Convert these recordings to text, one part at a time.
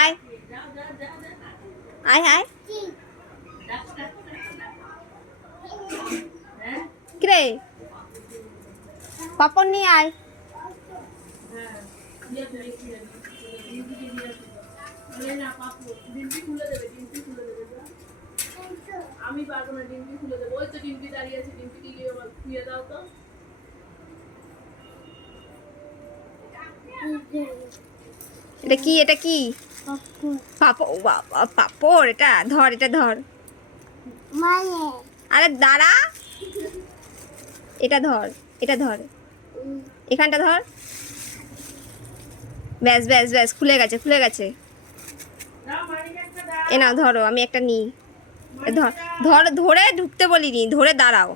আয় আয় আয় কিরে পাপড় নিয়ে আয়। আমি পারবো না, ডিম্পি খুলে দেবো। ওই তো ডিম্পি দাঁড়িয়ে আছে, ডিম্পিকে গিয়ে খুলে দাও তো। এটা কি? এটা কি? পাপড়। বাবা পাপড়। এটা ধর, এটা ধর। আরে দাঁড়া, এটা ধর, এটা ধর, এখানটা ধর। ব্যাস ব্যাস ব্যাস, খুলে গেছে, খুলে গেছে। এ নাও ধরো, আমি একটা নিই। ধর ধর, ধরে ঢুকতে বলিনি, ধরে দাঁড়াও।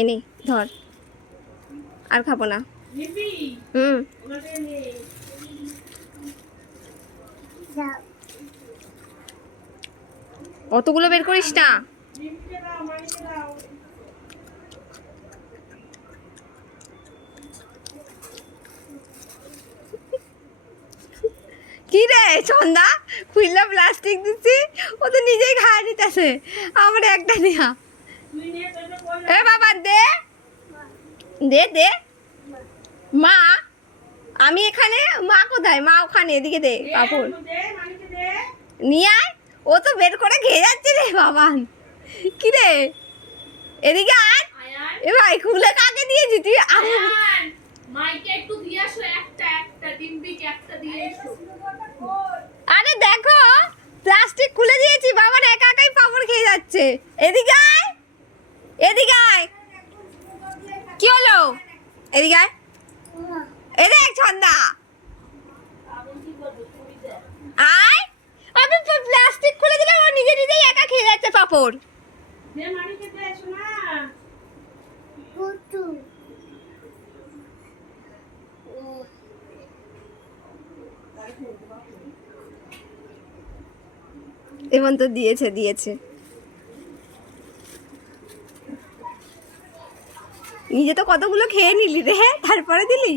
এনে ধর, আর খাবো না। হুম, অতগুলো বের করিস না। কি রে চন্দা, খুললা প্লাস্টিক দিচ্ছি, ও তো নিজেই খাওয়া নিতেছে। আমার একটা নেয়া। এ বাবা দে দে দে। মা আমি এখানে, মা কোথায়? মা ওখানে, এদিকে দে পাপড় নিয়ে আয়। ও তো বের করে খেয়ে যাচ্ছে রে বাবা। কি রে, এদিকে আয়। এ ভাই খুলে কাকে দিয়েছি তুই? মাইকে একটু দিয়ে আসো, একটা একটা ডিম্পিকে একটা দিয়ে এসো। আরে দেখো, প্লাস্টিক খুলে দিয়েছি, বাবার একা একাই পাপড় খেয়ে যাচ্ছে। এদিকে আয়, এদিকে আয়। কি হলো? এদিকে আয়। এ দেখ ছন্দা, আয়। আমি প্লাস্টিক খুলে দিলাম, ও নিজে নিজেই একা খেয়ে যাচ্ছে পাপড়। এমন তো দিয়েছে দিয়েছে, নিজে তো কতগুলো খেয়ে নিলি রে, তারপরে দিলি।